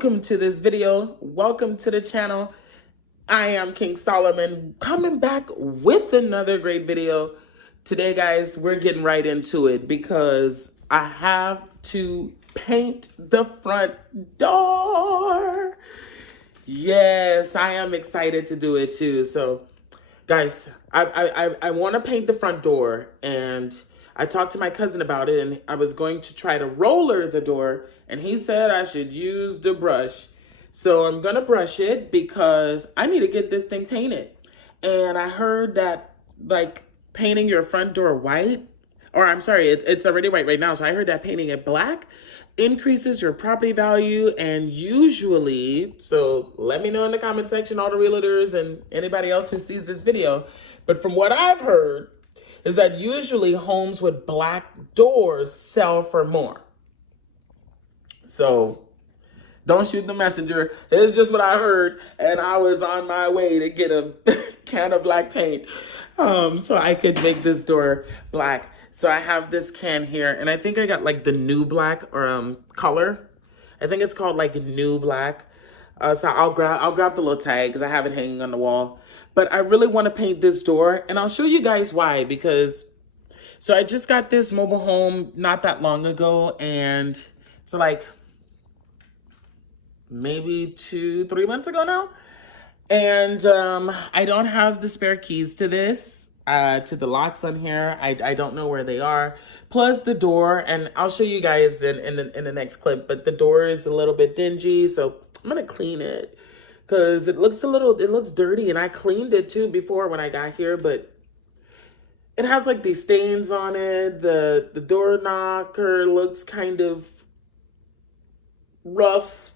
welcome to this video. Welcome to the channel. I am King Solomon, coming back with another great video. Today, guys, we're getting right into it because I have to paint the front door. Yes, I am excited to do it too. So, guys, I want to paint the front door, and I talked to my cousin about it, and I was going to try to roller the door, and he said I should use the brush. So I'm going to brush it because I need to get this thing painted. And I heard that, like, painting your front door white, or I'm sorry, it's already white right now. So I heard that painting it black increases your property value, and usually, so let me know in the comment section, all the realtors and anybody else who sees this video. But from what I've heard, is that usually homes with black doors sell for more. So don't shoot the messenger. It's just what I heard, and I was on my way to get a can of black paint so I could make this door black. So I have this can here, and I think I got like the new black or color. I think it's called like new black. So I'll grab the little tag because I have it hanging on the wall. But I really want to paint this door, and I'll show you guys why. Because so I just got this mobile home not that long ago, and so like maybe 2-3 months ago now. And I don't have the spare keys to this, to the locks on here. I don't know where they are. Plus the door, and I'll show you guys in the next clip, but the door is a little bit dingy, so I'm gonna clean it because it looks dirty, and I cleaned it too before when I got here, but it has like these stains on it. The door knocker looks kind of rough,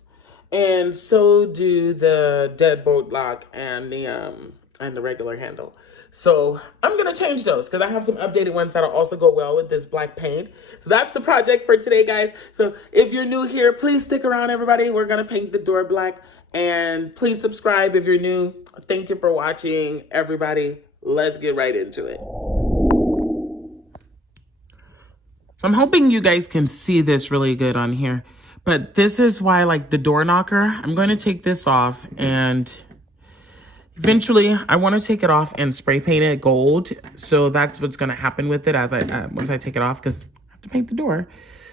and so do the deadbolt lock and the regular handle. So I'm gonna change those because I have some updated ones that'll also go well with this black paint. So that's the project for today, guys. So if you're new here, please stick around, everybody. We're gonna paint the door black, and please subscribe if you're new. Thank you for watching, everybody. Let's get right into it. So I'm hoping you guys can see this really good on here. But this is why, like, the door knocker, I'm going to take this off, and eventually I want to take it off and spray paint it gold. So that's what's going to happen with it as once I take it off, because I have to paint the door.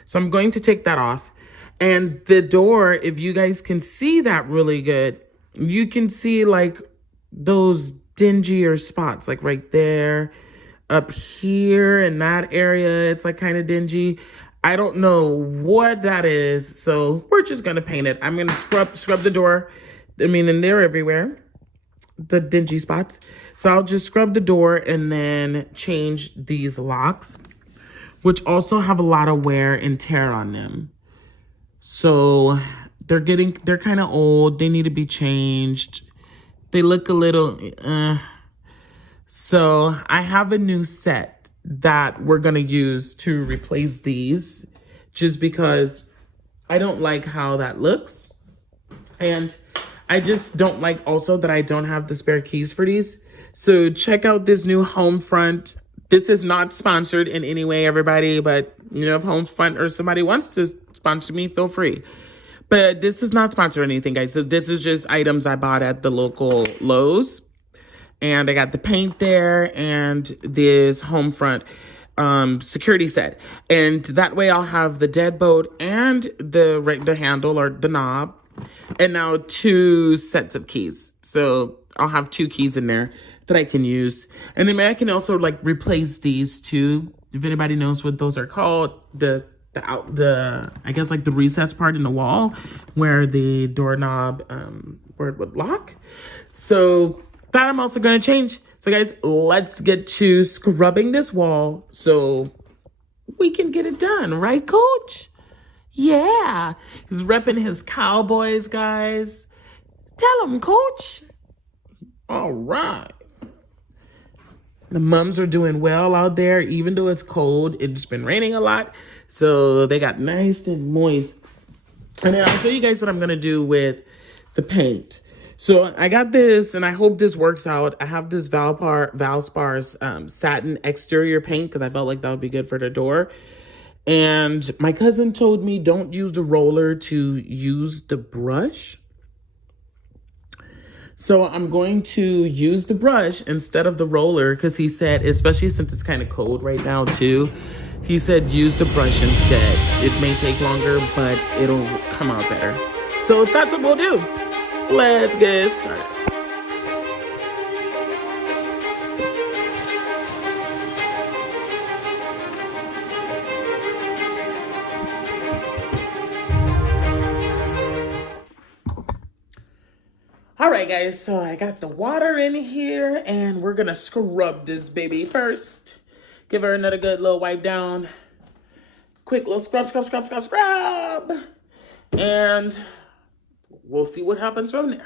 So I'm going to take that off. And the door, if you guys can see that really good, you can see like those dingier spots, like right there, up here in that area. It's like kind of dingy. I don't know what that is, so we're just gonna paint it. I'm gonna scrub the door. I mean, and they're everywhere, the dingy spots. So I'll just scrub the door and then change these locks, which also have a lot of wear and tear on them. So they're kind of old. They need to be changed. They look a little, So I have a new set that we're going to use to replace these, just because I don't like how that looks. And I just don't like also that I don't have the spare keys for these. So check out this new home front. This is not sponsored in any way, everybody, but you know, if home front or somebody wants to sponsor me, feel free. But this is not sponsored or anything, guys. So this is just items I bought at the local Lowe's. And I got the paint there and this home front security set. And that way I'll have the deadbolt and the handle or the knob. And now 2 sets of keys. So I'll have 2 keys in there that I can use. And then I can also like replace these 2. If anybody knows what those are called, I guess like the recess part in the wall where the doorknob where it would lock. So that I'm also going to change. So guys, let's get to scrubbing this wall so we can get it done, right, coach? Yeah, he's repping his Cowboys, guys. Tell him, coach. All right. The mums are doing well out there, even though it's cold. It's been raining a lot, so they got nice and moist. And then I'll show you guys what I'm going to do with the paint. So I got this, and I hope this works out. I have this Valspar's satin exterior paint because I felt like that would be good for the door. And my cousin told me don't use the roller, to use the brush. So I'm going to use the brush instead of the roller, because he said, especially since it's kind of cold right now too, he said use the brush instead. It may take longer, but it'll come out better. So that's what we'll do. Let's get started. All right, guys, so I got the water in here, and we're gonna scrub this baby first. Give her another good little wipe down. Quick little scrub, scrub, scrub, scrub, scrub. And we'll see what happens from there.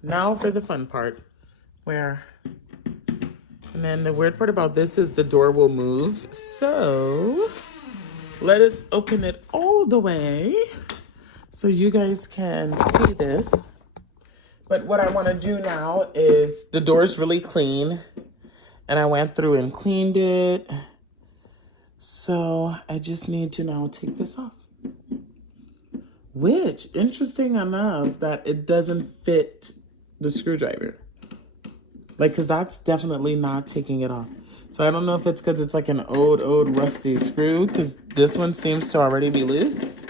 Now for the fun part, and then the weird part about this is the door will move. So let us open it all the way so you guys can see this. But what I want to do now is, the door's really clean and I went through and cleaned it. So I just need to now take this off. Which, interesting enough, that it doesn't fit the screwdriver. Like, because that's definitely not taking it off. So I don't know if it's because it's like an old rusty screw, because this one seems to already be loose.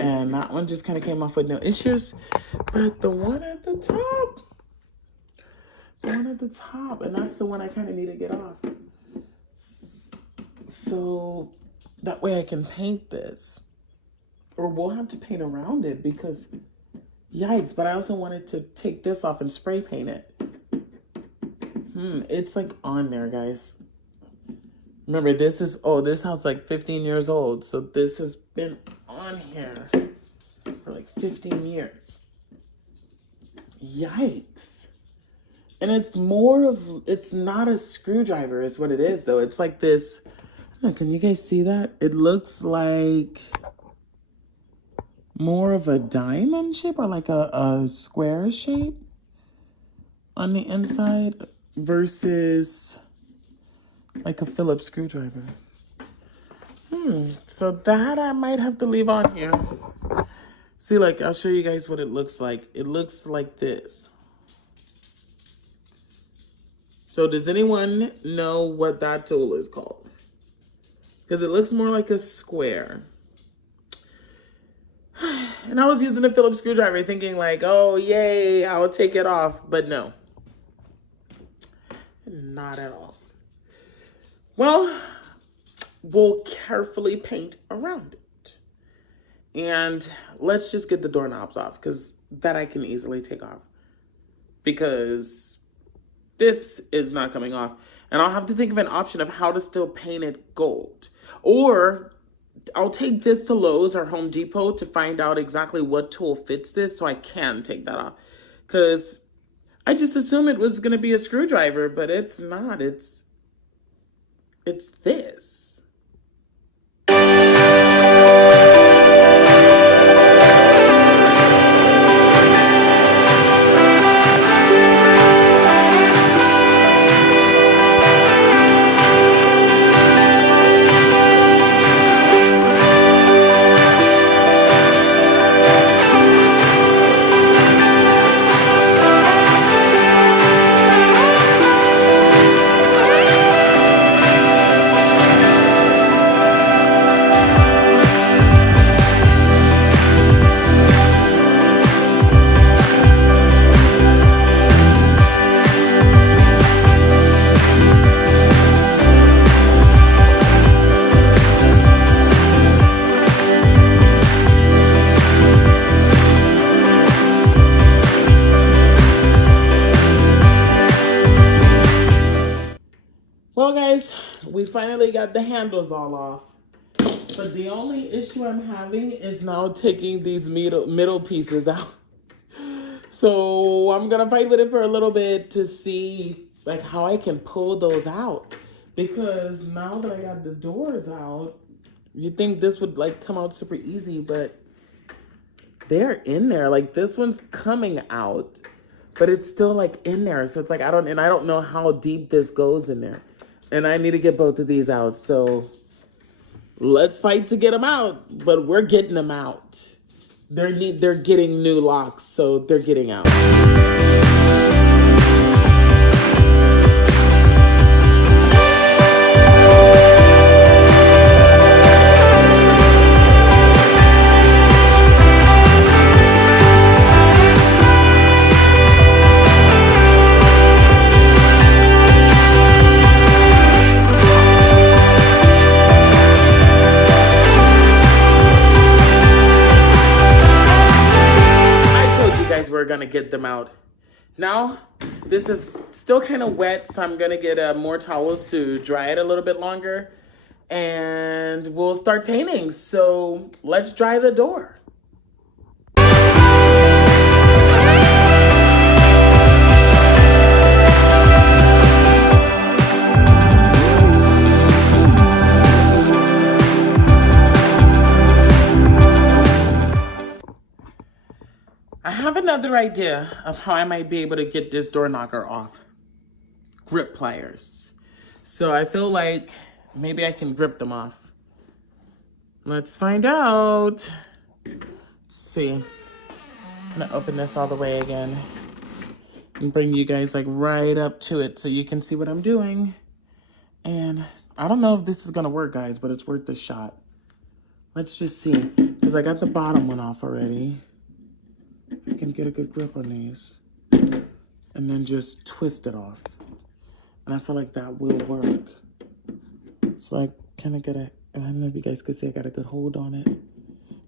And that one just kind of came off with no issues. But the one at the top, and that's the one I kind of need to get off. So that way I can paint this. Or we'll have to paint around it, because yikes, but I also wanted to take this off and spray paint it. It's like on there, guys. Remember, this house like 15 years old. So this has been on here for like 15 years. Yikes. And it's not a screwdriver is what it is though. It's like this, can you guys see that? It looks like more of a diamond shape, or like a square shape on the inside versus like a Phillips screwdriver. So that I might have to leave on here. See, like, I'll show you guys what it looks like. It looks like this. So does anyone know what that tool is called? Because it looks more like a square. And I was using a Phillips screwdriver thinking like, oh, yay, I'll take it off. But no, not at all. Well, we'll carefully paint around it. And let's just get the doorknobs off, because that I can easily take off. Because this is not coming off. And I'll have to think of an option of how to still paint it gold. Or I'll take this to Lowe's or Home Depot to find out exactly what tool fits this so I can take that off. Because I just assumed it was going to be a screwdriver, but it's not. It's this. Well, guys, we finally got the handles all off. But the only issue I'm having is now taking these middle pieces out. So I'm gonna fight with it for a little bit to see like how I can pull those out. Because now that I got the doors out, you'd think this would like come out super easy, but they're in there. Like this one's coming out, but it's still like in there. So it's like I don't know how deep this goes in there. And I need to get both of these out. So let's fight to get them out, but we're getting them out. They're getting new locks, so they're getting out. We're gonna get them out. Now, this is still kind of wet, so I'm gonna get more towels to dry it a little bit longer, and we'll start painting. So let's dry the door. I have another idea of how I might be able to get this door knocker off. Grip pliers. So I feel like maybe I can grip them off. Let's find out. Let's see. I'm gonna open this all the way again and bring you guys like right up to it so you can see what I'm doing. And I don't know if this is gonna work, guys, but it's worth the shot. Let's just see, because I got the bottom one off already. I can get a good grip on these and then just twist it off. And I feel like that will work. So I kind of I don't know if you guys could see I got a good hold on it.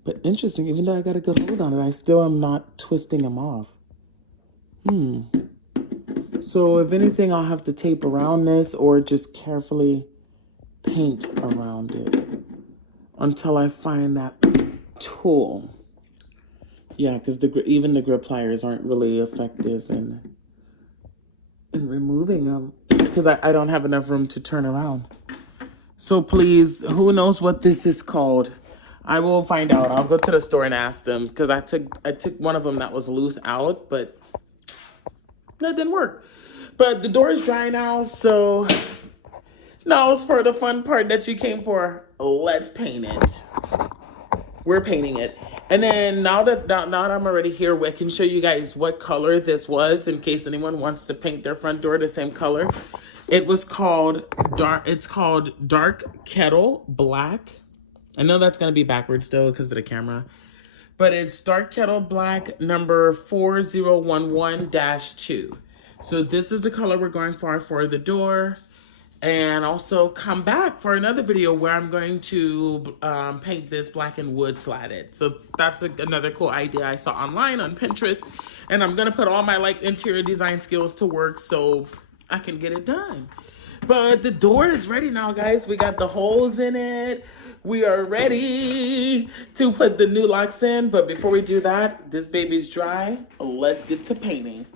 But interesting, even though I got a good hold on it, I still am not twisting them off. So if anything, I'll have to tape around this or just carefully paint around it until I find that tool. Yeah, because even the grip pliers aren't really effective in removing them because I don't have enough room to turn around. So please, who knows what this is called? I will find out. I'll go to the store and ask them because I took one of them that was loose out, but that didn't work. But the door is dry now, so now it's for the fun part that you came for. Let's paint it. We're painting it. And then now that I'm already here, I can show you guys what color this was in case anyone wants to paint their front door the same color. It was called Dark Kettle Black. I know that's going to be backwards still because of the camera. But it's Dark Kettle Black number 4011-2. So this is the color we're going for the door. And also come back for another video where I'm going to paint this black and wood slatted. So that's another cool idea I saw online on Pinterest. And I'm going to put all my like interior design skills to work so I can get it done. But the door is ready now, guys. We got the holes in it. We are ready to put the new locks in. But before we do that, this baby's dry. Let's get to painting.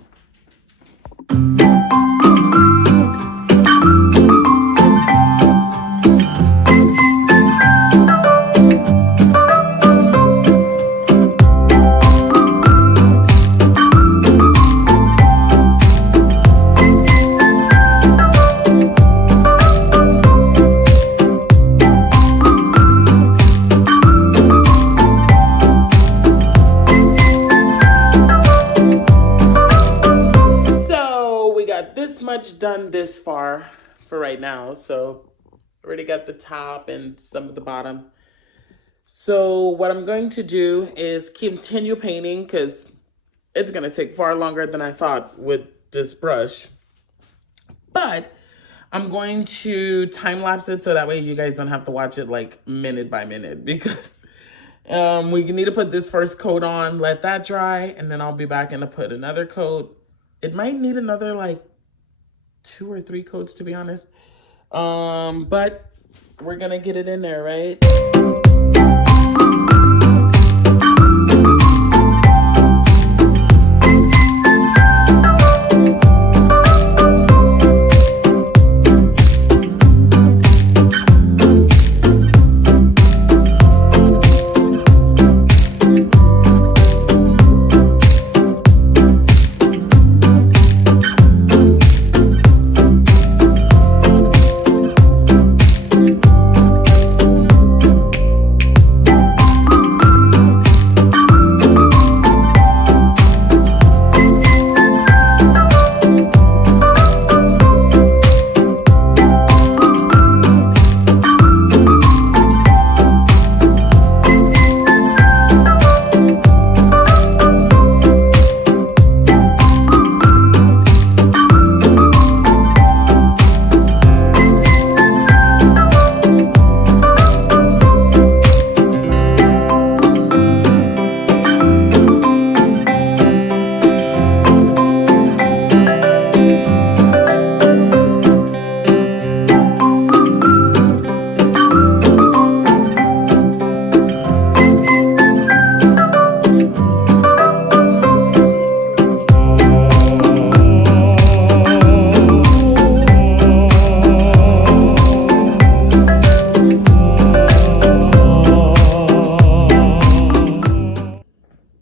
Done this far for right now, so already got the top and some of the bottom. So what I'm going to do is continue painting because it's going to take far longer than I thought with this brush, but I'm going to time lapse it so that way you guys don't have to watch it like minute by minute because we need to put this first coat on, let that dry, and then I'll be back and to put another coat. It might need another like 2 or 3 coats, to be honest. But we're gonna get it in there, right?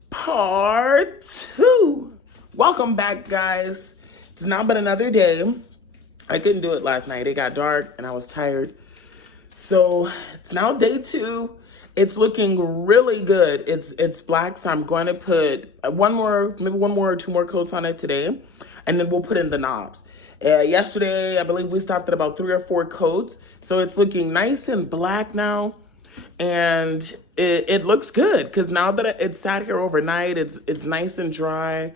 Part 2. Welcome back, guys. It's now been another day. I couldn't do it last night. It got dark and I was tired. So it's now day 2. It's looking really good. It's black, so I'm going to put maybe one more or 2 more coats on it today, and then we'll put in the knobs. Yesterday, I believe we stopped at about 3 or 4 coats, so it's looking nice and black now. And it looks good because now that it's sat here overnight, it's nice and dry,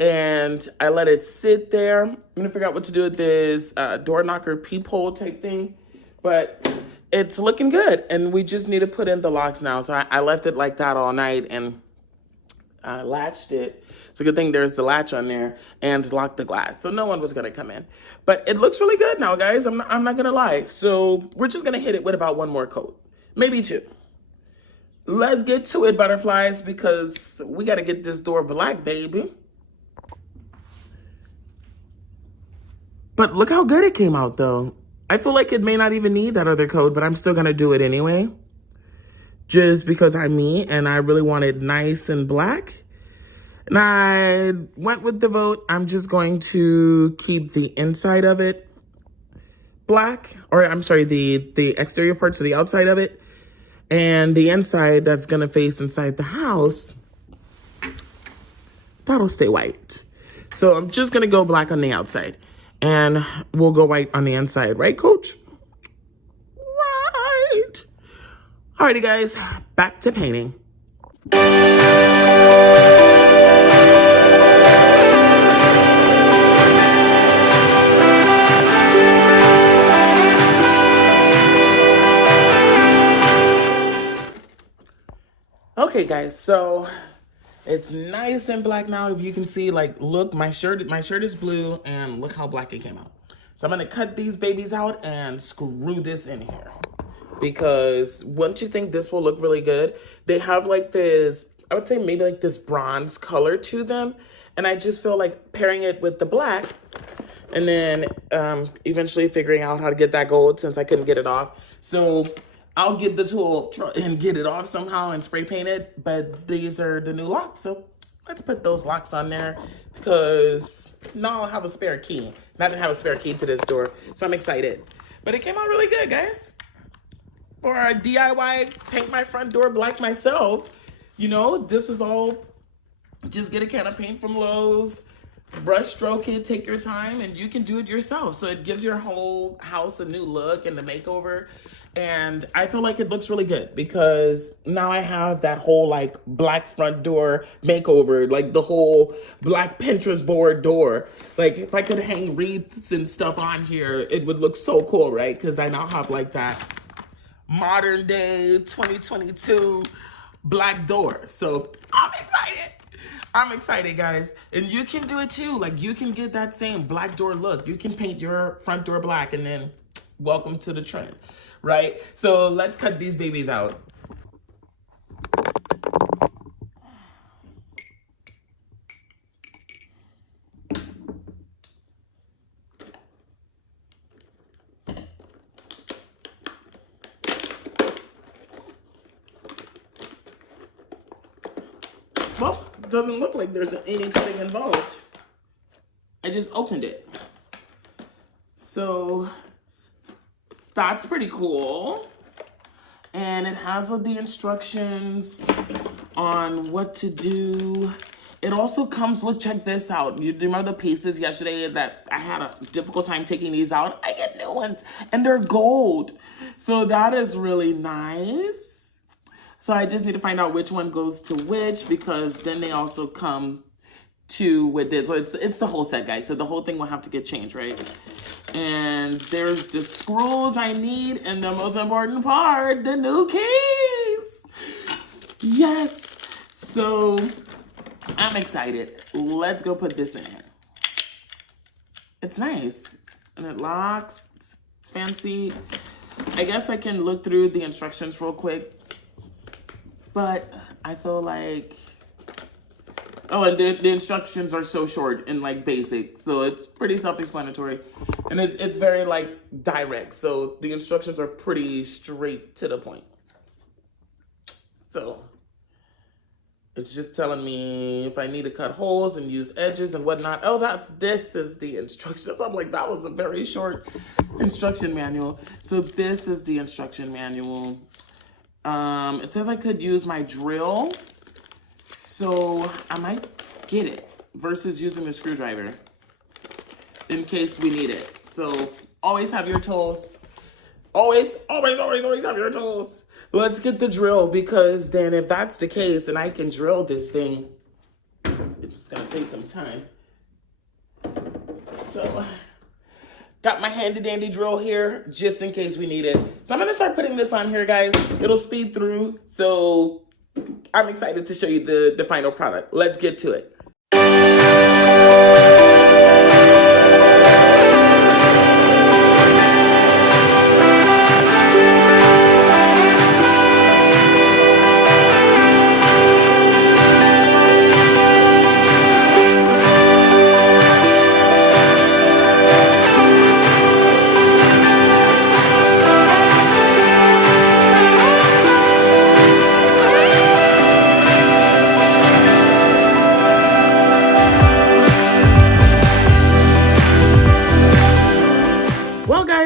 and I let it sit there. I'm gonna figure out what to do with this door knocker peephole type thing, but it's looking good, and we just need to put in the locks now. So I left it like that all night and latched it. It's a good thing there's the latch on there, and locked the glass, so no one was gonna come in. But it looks really good now, guys. I'm not gonna lie. So we're just gonna hit it with about 1 more coat. Maybe 2. Let's get to it, butterflies, because we got to get this door black, baby. But look how good it came out, though. I feel like it may not even need that other coat, but I'm still going to do it anyway. Just because I'm me, and I really want it nice and black. And I went with the vote. I'm just going to keep the inside of it black. Or, I'm sorry, the exterior parts of the outside of it. And the inside that's gonna face inside the house, that'll stay white. So I'm just gonna go black on the outside, and we'll go white on the inside, right, Coach? Right. Alrighty, guys, back to painting. Okay, guys, so it's nice and black now. If you can see, like, look, my shirt is blue, and look how black it came out. So I'm gonna cut these babies out and screw this in here, because wouldn't you think this will look really good? They have like this, I would say maybe like this bronze color to them, and I just feel like pairing it with the black, and then eventually figuring out how to get that gold, since I couldn't get it off. So I'll get the tool and get it off somehow and spray paint it, but these are the new locks, so let's put those locks on there, because now I'll have a spare key. And I didn't have a spare key to this door, so I'm excited. But it came out really good, guys. For a DIY, paint my front door black myself, you know, this was all, just get a can of paint from Lowe's, brush stroke it, take your time, and you can do it yourself. So it gives your whole house a new look and a makeover. And I feel like it looks really good, because now I have that whole like black front door makeover, like the whole black Pinterest board door. Like if I could hang wreaths and stuff on here, it would look so cool, right? Because I now have like that modern day 2022 black door. So I'm excited. I'm excited, guys. And you can do it too. Like you can get that same black door look. You can paint your front door black and then welcome to the trend, right? So let's cut these babies out. Well, doesn't look like there's any cutting involved. I just opened it. So that's pretty cool. And it has the instructions on what to do. It also comes, look, check this out. You remember the pieces yesterday that I had a difficult time taking these out? I get new ones and they're gold. So that is really nice. So I just need to find out which one goes to which, because then they also come to with this. So it's the whole set, guys. So the whole thing will have to get changed, right? And there's the screws I need, and the most important part, the new keys. Yes. So I'm excited. Let's go put this in here. It's nice. And it locks. It's fancy. I guess I can look through the instructions real quick. But I feel like, oh, and the instructions are so short and like basic. So it's pretty self-explanatory. And it's very like direct. So the instructions are pretty straight to the point. So it's just telling me if I need to cut holes and use edges and whatnot. Oh, this is the instructions. I'm like, that was a very short instruction manual. So this is the instruction manual. It says I could use my drill. So I might get it versus using the screwdriver in case we need it. So always have your tools. Always have your tools. Let's get the drill, because then if that's the case and I can drill this thing, it's gonna take some time. So got my handy dandy drill here just in case we need it. So I'm gonna start putting this on here, guys. It'll speed through. So I'm excited to show you the final product. Let's get to it.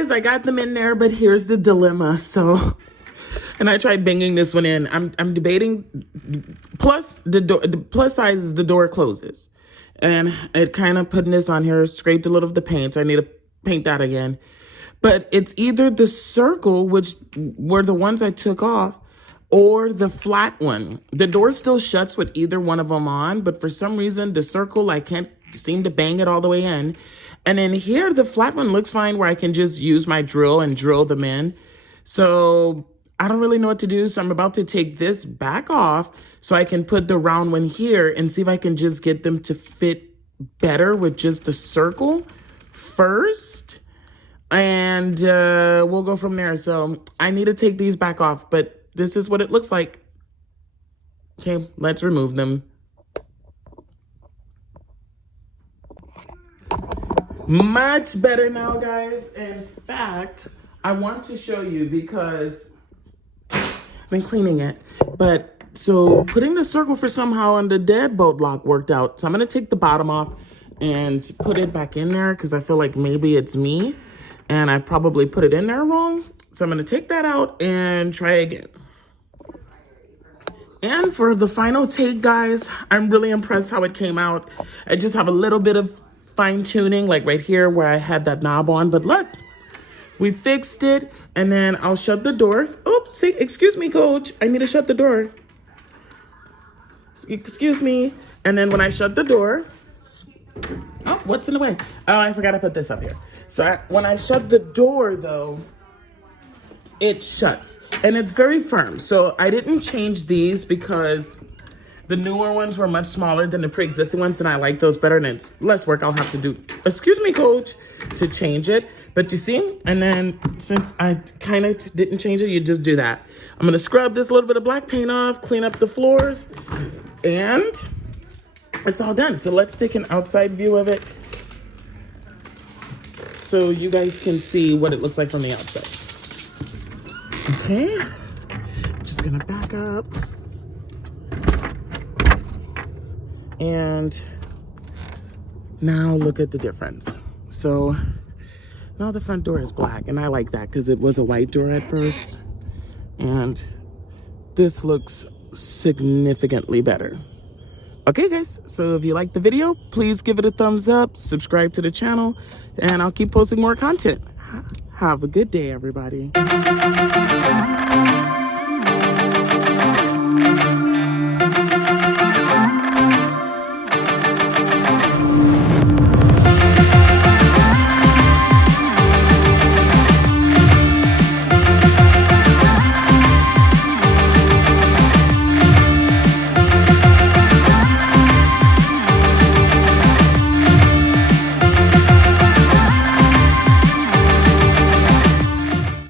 I got them in there, but here's the dilemma. So, and I tried banging this one in. I'm debating. Plus, the plus size is the door closes, and it kind of putting this on here scraped a little of the paint. So I need to paint that again. But it's either the circle, which were the ones I took off, or the flat one. The door still shuts with either one of them on, but for some reason the circle, I can't seem to bang it all the way in. And then here, the flat one looks fine where I can just use my drill and drill them in. So I don't really know what to do. So I'm about to take this back off so I can put the round one here and see if I can just get them to fit better with just the circle first. And we'll go from there. So I need to take these back off, but this is what it looks like. Okay, let's remove them. Much better now, guys. In fact, I want to show you because I've been cleaning it. But so putting the circle for somehow on the deadbolt lock worked out. So I'm going to take the bottom off and put it back in there because I feel like maybe it's me and I probably put it in there wrong. So I'm going to take that out and try again. And for the final take, guys, I'm really impressed how it came out. I just have a little bit of fine tuning, like right here where I had that knob on, but look, we fixed it. And then I'll shut the doors. Oops, see, excuse me, coach. I need to shut the door. Excuse me. And then when I shut the door, oh, what's in the way? Oh, I forgot to put this up here. So when I shut the door though, it shuts and it's very firm. So I didn't change these because the newer ones were much smaller than the pre-existing ones, and I like those better, and it's less work I'll have to do, excuse me, coach, to change it. But you see, and then since I kind of didn't change it, you just do that. I'm gonna scrub this little bit of black paint off, clean up the floors, and it's all done. So let's take an outside view of it so you guys can see what it looks like from the outside. Okay, just gonna back up. And now look at the difference. So now the front door is black, and I like that because it was a white door at first. And this looks significantly better. Okay, guys, so if you like the video, please give it a thumbs up, subscribe to the channel, and I'll keep posting more content. Have a good day, everybody.